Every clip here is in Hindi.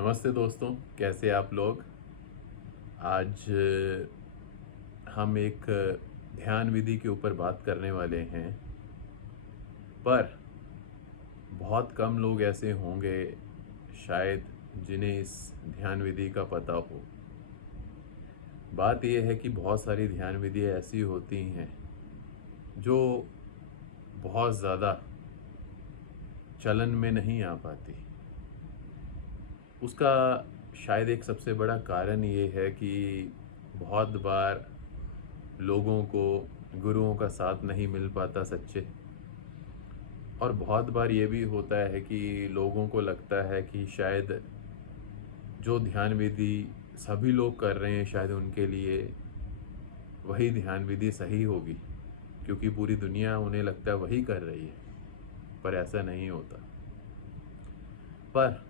नमस्ते दोस्तों, कैसे आप लोग। आज हम एक ध्यान विधि के ऊपर बात करने वाले हैं। पर बहुत कम लोग ऐसे होंगे शायद जिन्हें इस ध्यान विधि का पता हो। बात यह है कि बहुत सारी ध्यान विधियाँ ऐसी होती हैं जो बहुत ज़्यादा चलन में नहीं आ पाती। उसका शायद एक सबसे बड़ा कारण ये है कि बहुत बार लोगों को गुरुओं का साथ नहीं मिल पाता सच्चे। और बहुत बार ये भी होता है कि लोगों को लगता है कि शायद जो ध्यान विधि सभी लोग कर रहे हैं शायद उनके लिए वही ध्यान विधि सही होगी, क्योंकि पूरी दुनिया उन्हें लगता है वही कर रही है। पर ऐसा नहीं होता। पर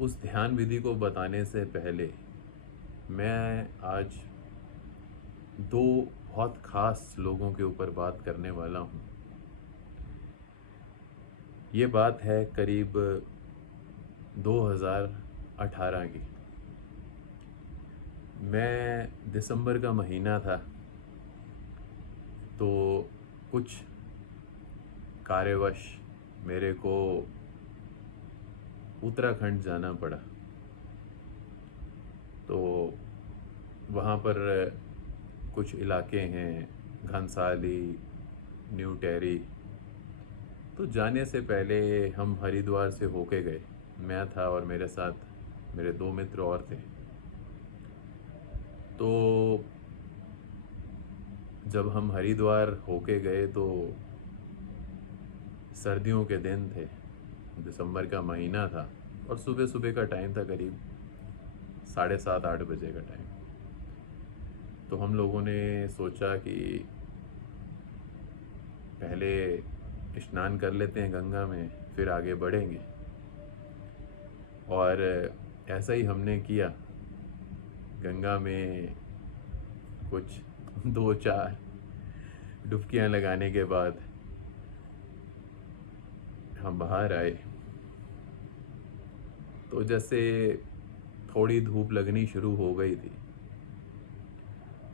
उस ध्यान विधि को बताने से पहले मैं आज दो बहुत ख़ास लोगों के ऊपर बात करने वाला हूँ। ये बात है करीब 2018 की। मैं दिसंबर का महीना था, तो कुछ कार्यवश मेरे को उत्तराखंड जाना पड़ा। तो वहाँ पर कुछ इलाके हैं, घनसाली, न्यू टेहरी। तो जाने से पहले हम हरिद्वार से होके गए। मैं था और मेरे साथ मेरे दो मित्र और थे। तो जब हम हरिद्वार होके गए तो सर्दियों के दिन थे, दिसंबर का महीना था और सुबह सुबह का टाइम था, करीब 7:30-8 बजे का टाइम। तो हम लोगों ने सोचा कि पहले स्नान कर लेते हैं गंगा में, फिर आगे बढ़ेंगे। और ऐसा ही हमने किया। गंगा में कुछ 2-4 डुबकियां लगाने के बाद हम बाहर आए। तो जैसे थोड़ी धूप लगनी शुरू हो गई थी,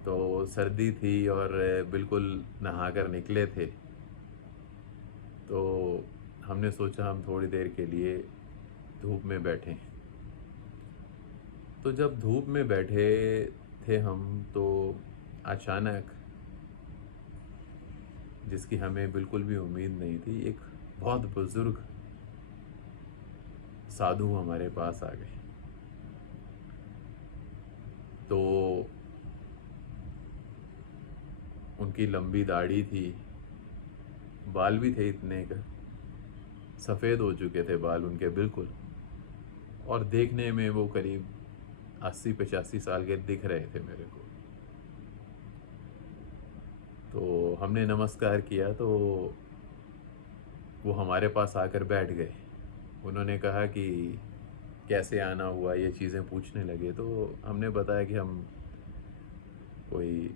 तो सर्दी थी और बिल्कुल नहाकर निकले थे। तो हमने सोचा हम थोड़ी देर के लिए धूप में बैठें। तो जब धूप में बैठे थे हम, तो अचानक, जिसकी हमें बिल्कुल भी उम्मीद नहीं थी, एक बहुत बुजुर्ग साधु हमारे पास आ गए। तो उनकी लंबी दाढ़ी थी, बाल भी थे इतने का, सफ़ेद हो चुके थे बाल उनके बिल्कुल। और देखने में वो करीब 80-85 साल के दिख रहे थे मेरे को। तो हमने नमस्कार किया तो वो हमारे पास आकर बैठ गए। उन्होंने कहा कि कैसे आना हुआ, ये चीज़ें पूछने लगे। तो हमने बताया कि हम कोई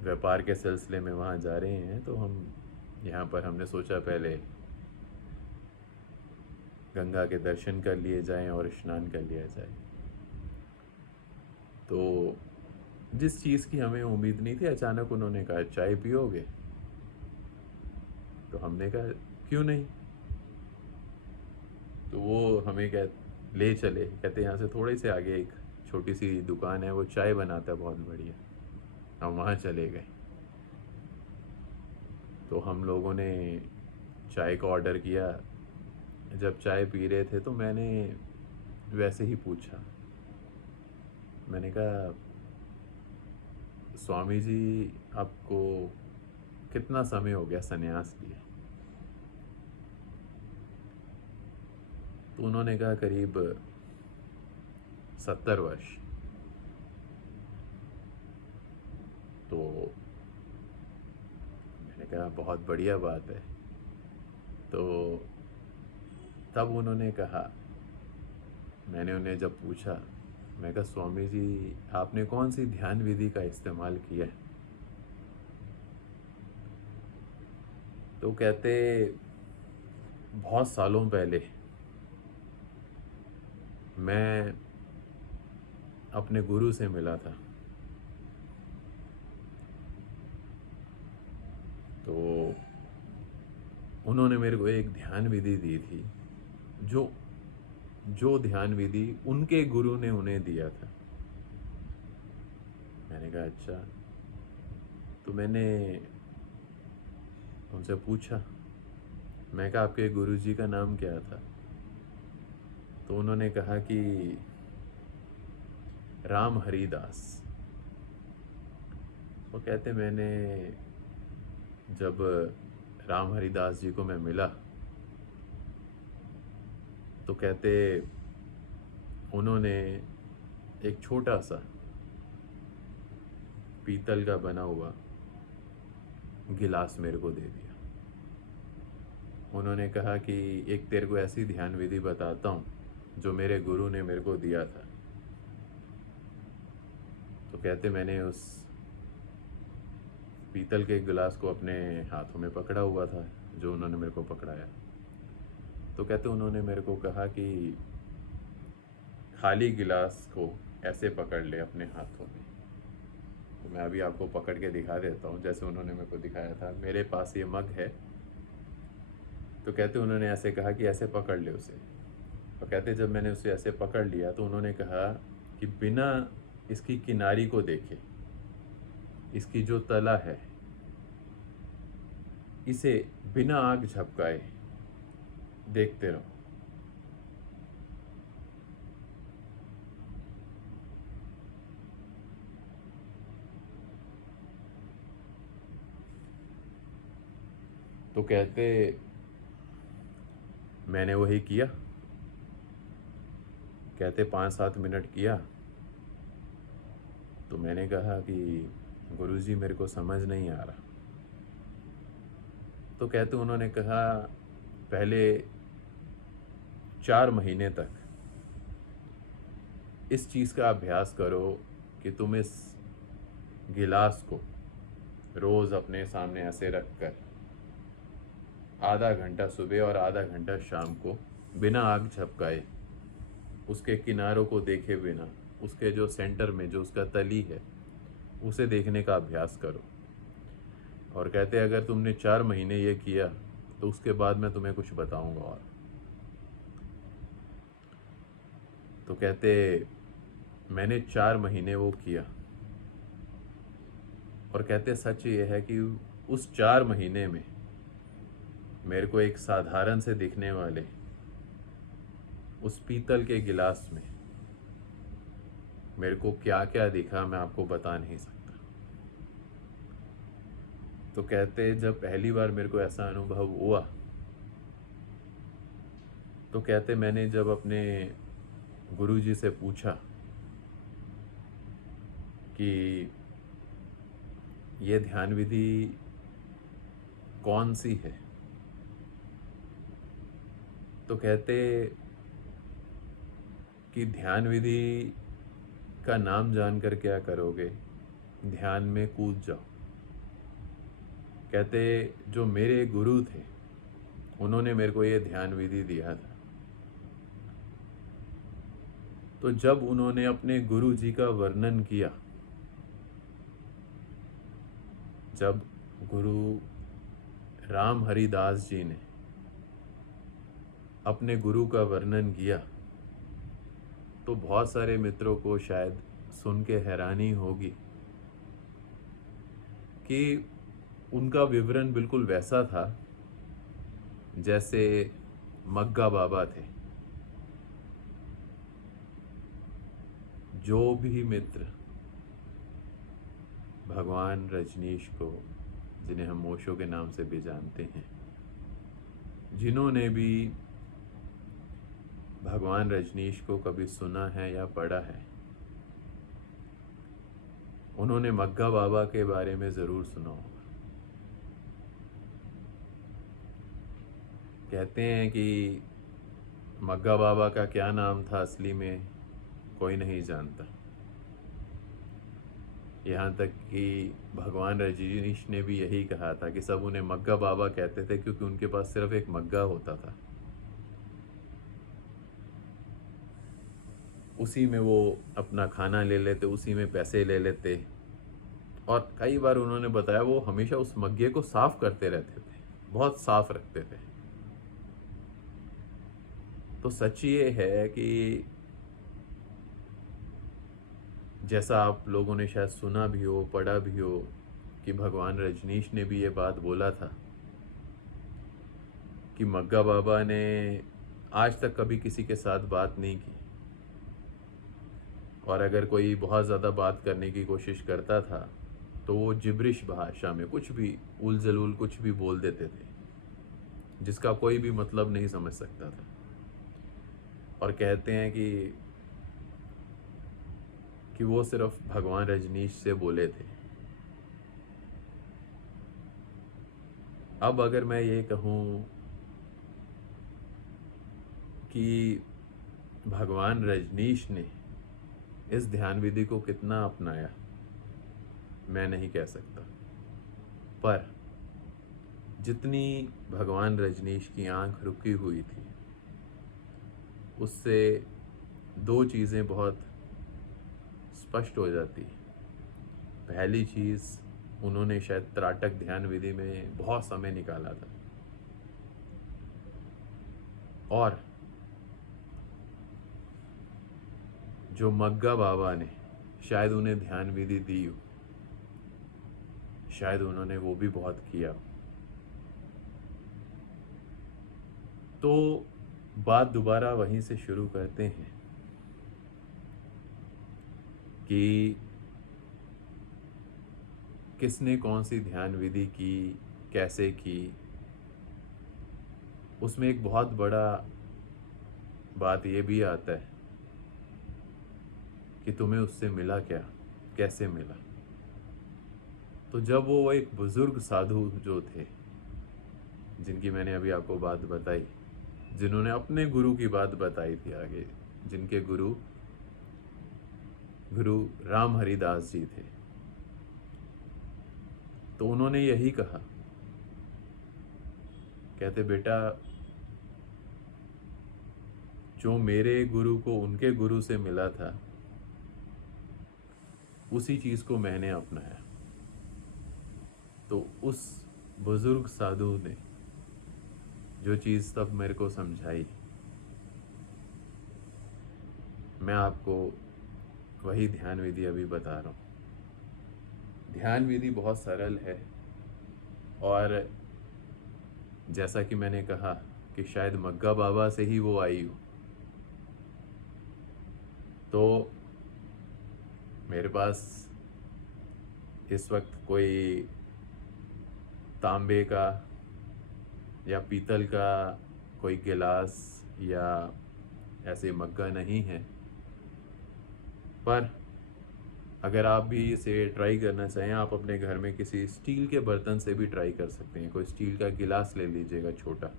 व्यापार के सिलसिले में वहाँ जा रहे हैं, तो हम यहाँ पर हमने सोचा पहले गंगा के दर्शन कर लिए जाएं और स्नान कर लिया जाए। तो जिस चीज़ की हमें उम्मीद नहीं थी, अचानक उन्होंने कहा चाय पियोगे। तो हमने कहा क्यों नहीं। तो वो हमें ले चले, कहते यहाँ से थोड़े से आगे एक छोटी सी दुकान है, वो चाय बनाता है बहुत बढ़िया। हम वहाँ चले गए। तो हम लोगों ने चाय का ऑर्डर किया। जब चाय पी रहे थे तो मैंने वैसे ही पूछा, मैंने कहा स्वामी जी, आपको कितना समय हो गया संन्यास लिए। तो उन्होंने कहा करीब 70 वर्ष। तो मैंने कहा बहुत बढ़िया बात है। तो तब उन्होंने कहा, मैंने उन्हें जब पूछा, मैं कहा स्वामी जी, आपने कौन सी ध्यान विधि का इस्तेमाल किया है। तो कहते बहुत सालों पहले मैं अपने गुरु से मिला था। तो उन्होंने मेरे को एक ध्यान विधि दी थी, जो जो ध्यान विधि उनके गुरु ने उन्हें दिया था। मैंने कहा अच्छा। तो मैंने उनसे पूछा, मैं कहा आपके गुरुजी का नाम क्या था? तो उन्होंने कहा कि राम हरिदास। वो कहते मैंने जब राम हरिदास जी को मैं मिला तो कहते उन्होंने एक छोटा सा पीतल का बना हुआ गिलास मेरे को दे दिया। उन्होंने कहा कि एक तेरे को ऐसी ध्यान विधि बताता हूँ जो मेरे गुरु ने मेरे को दिया था। तो कहते मैंने उस पीतल के गिलास को अपने हाथों में पकड़ा हुआ था जो उन्होंने मेरे को पकड़ाया। तो कहते उन्होंने मेरे को कहा कि खाली गिलास को ऐसे पकड़ ले अपने हाथों में। तो मैं अभी आपको पकड़ के दिखा देता हूँ जैसे उन्होंने मेरे को दिखाया था। मेरे पास ये मग है। तो कहते उन्होंने ऐसे कहा कि ऐसे पकड़ ले उसे। तो कहते जब मैंने उसे ऐसे पकड़ लिया तो उन्होंने कहा कि बिना इसकी किनारी को देखे, इसकी जो तला है, इसे बिना आग झपकाए देखते रहो। तो कहते मैंने वही किया। कहते 5-7 मिनट किया। तो मैंने कहा कि गुरुजी मेरे को समझ नहीं आ रहा। तो कहते उन्होंने कहा पहले 4 महीने तक इस चीज़ का अभ्यास करो कि तुम इस गिलास को रोज़ अपने सामने ऐसे रख कर आधा घंटा सुबह और आधा घंटा शाम को बिना आग झपकाए, उसके किनारों को देखे बिना, उसके जो सेंटर में जो उसका तली है उसे देखने का अभ्यास करो। और कहते अगर तुमने 4 महीने ये किया तो उसके बाद मैं तुम्हें कुछ बताऊंगा। और तो कहते मैंने 4 महीने वो किया। और कहते सच ये है कि उस 4 महीने में मेरे को एक साधारण से दिखने वाले उस पीतल के गिलास में मेरे को क्या क्या दिखा मैं आपको बता नहीं सकता। तो कहते जब पहली बार मेरे को ऐसा अनुभव हुआ तो कहते मैंने जब अपने गुरुजी से पूछा कि ये ध्यान विधि कौन सी है, तो कहते कि ध्यान विधि का नाम जानकर क्या करोगे, ध्यान में कूद जाओ। कहते जो मेरे गुरु थे उन्होंने मेरे को ये ध्यान विधि दिया था। तो जब उन्होंने अपने गुरु जी का वर्णन किया, जब गुरु राम हरिदास जी ने अपने गुरु का वर्णन किया तो बहुत सारे मित्रों को शायद सुन के हैरानी होगी कि उनका विवरण बिल्कुल वैसा था जैसे मग्गा बाबा थे। जो भी मित्र भगवान रजनीश को, जिन्हें हम ओशो के नाम से भी जानते हैं, जिन्होंने भी भगवान रजनीश को कभी सुना है या पढ़ा है, उन्होंने मग्गा बाबा के बारे में ज़रूर सुना होगा। कहते हैं कि मग्गा बाबा का क्या नाम था असली में कोई नहीं जानता। यहाँ तक कि भगवान रजनीश ने भी यही कहा था कि सब उन्हें मग्गा बाबा कहते थे क्योंकि उनके पास सिर्फ एक मग्गा होता था। उसी में वो अपना खाना ले लेते, उसी में पैसे ले लेते। और कई बार उन्होंने बताया वो हमेशा उस मग्गे को साफ करते रहते थे, बहुत साफ रखते थे। तो सच ये है कि जैसा आप लोगों ने शायद सुना भी हो, पढ़ा भी हो, कि भगवान रजनीश ने भी ये बात बोला था कि मग्गा बाबा ने आज तक कभी किसी के साथ बात नहीं की, और अगर कोई बहुत ज़्यादा बात करने की कोशिश करता था तो वो जिब्रिश भाषा में कुछ भी उल जलूल कुछ भी बोल देते थे, जिसका कोई भी मतलब नहीं समझ सकता था। और कहते हैं कि वो सिर्फ भगवान रजनीश से बोले थे। अब अगर मैं ये कहूँ कि भगवान रजनीश ने इस ध्यान विधि को कितना अपनाया, मैं नहीं कह सकता। पर जितनी भगवान रजनीश की आंख रुकी हुई थी, उससे दो चीज़ें बहुत स्पष्ट हो जाती। पहली चीज़, उन्होंने शायद त्राटक ध्यान विधि में बहुत समय निकाला था, और जो मग्गा बाबा ने शायद उन्हें ध्यान विधि दी हो, शायद उन्होंने वो भी बहुत किया। तो बात दोबारा वहीं से शुरू करते हैं कि किसने कौन सी ध्यान विधि की, कैसे की। उसमें एक बहुत बड़ा बात ये भी आता है कि तुम्हें उससे मिला क्या, कैसे मिला। तो जब वो एक बुजुर्ग साधु जो थे, जिनकी मैंने अभी आपको बात बताई, जिन्होंने अपने गुरु की बात बताई थी आगे, जिनके गुरु राम हरिदास जी थे, तो उन्होंने यही कहा, कहते बेटा, जो मेरे गुरु को उनके गुरु से मिला था, उसी चीज को मैंने अपनाया। तो उस बुजुर्ग साधु ने जो चीज तब मेरे को समझाई, मैं आपको वही ध्यान विधि अभी बता रहा हूँ। ध्यान विधि बहुत सरल है, और जैसा कि मैंने कहा कि शायद मग्गा बाबा से ही वो आई हो, तो मेरे पास इस वक्त कोई तांबे का या पीतल का कोई गिलास या ऐसे मग्गा नहीं है, पर अगर आप भी इसे ट्राई करना चाहें, आप अपने घर में किसी स्टील के बर्तन से भी ट्राई कर सकते हैं। कोई स्टील का गिलास ले लीजिएगा छोटा।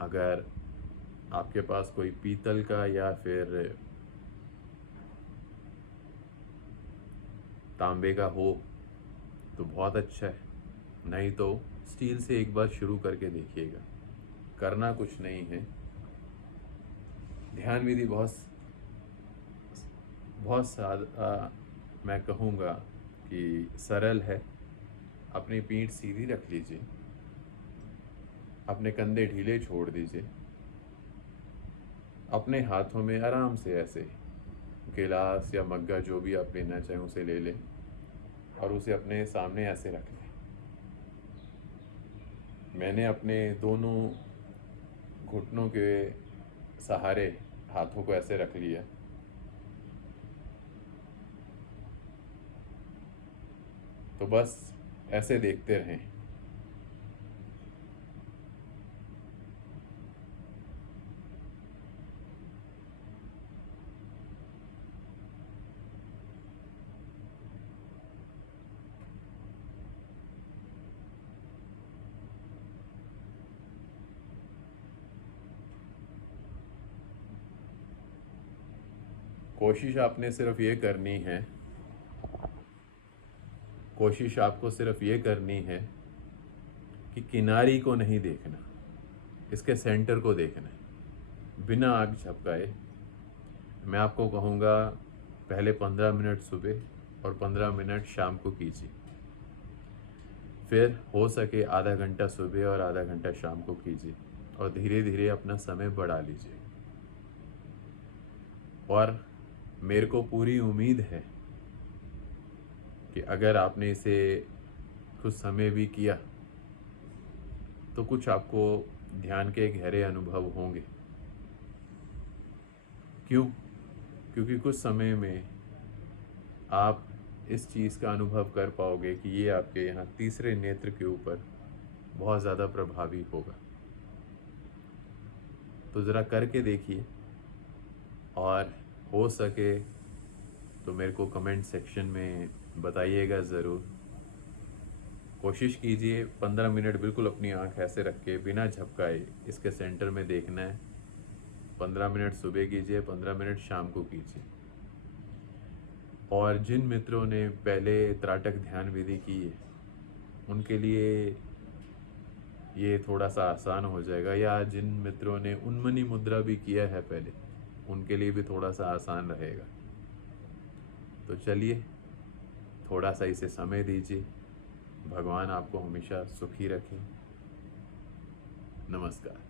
अगर आपके पास कोई पीतल का या फिर तांबे का हो तो बहुत अच्छा है, नहीं तो स्टील से एक बार शुरू करके देखिएगा। करना कुछ नहीं है। ध्यान विधि बहुत बहुत सादा, मैं कहूँगा कि सरल है। अपनी पीठ सीधी रख लीजिए, अपने कंधे ढीले छोड़ दीजिए, अपने हाथों में आराम से ऐसे गिलास या मग्गा जो भी आप लेना चाहें उसे ले लें, और उसे अपने सामने ऐसे रख लें। मैंने अपने दोनों घुटनों के सहारे हाथों को ऐसे रख लिया। तो बस ऐसे देखते रहें। कोशिश आपने सिर्फ ये करनी है, कोशिश आपको सिर्फ ये करनी है कि किनारी को नहीं देखना, इसके सेंटर को देखना है, बिना आग झपकाए मैं आपको कहूँगा पहले 15 मिनट सुबह और 15 मिनट शाम को कीजिए। फिर हो सके आधा घंटा सुबह और आधा घंटा शाम को कीजिए और धीरे धीरे अपना समय बढ़ा लीजिए। और मेरे को पूरी उम्मीद है कि अगर आपने इसे कुछ समय भी किया तो कुछ आपको ध्यान के गहरे अनुभव होंगे। क्यों? क्योंकि कुछ समय में आप इस चीज़ का अनुभव कर पाओगे कि ये आपके यहाँ तीसरे नेत्र के ऊपर बहुत ज़्यादा प्रभावी होगा। तो ज़रा करके देखिए और हो सके तो मेरे को कमेंट सेक्शन में बताइएगा ज़रूर। कोशिश कीजिए 15 मिनट बिल्कुल अपनी आंख ऐसे रख के बिना झपकाए इसके सेंटर में देखना है। 15 मिनट सुबह कीजिए, 15 मिनट शाम को कीजिए। और जिन मित्रों ने पहले त्राटक ध्यान विधि की है उनके लिए ये थोड़ा सा आसान हो जाएगा, या जिन मित्रों ने उन्मनी मुद्रा भी किया है पहले उनके लिए भी थोड़ा सा आसान रहेगा। तो चलिए थोड़ा सा इसे समय दीजिए। भगवान आपको हमेशा सुखी रखें। नमस्कार।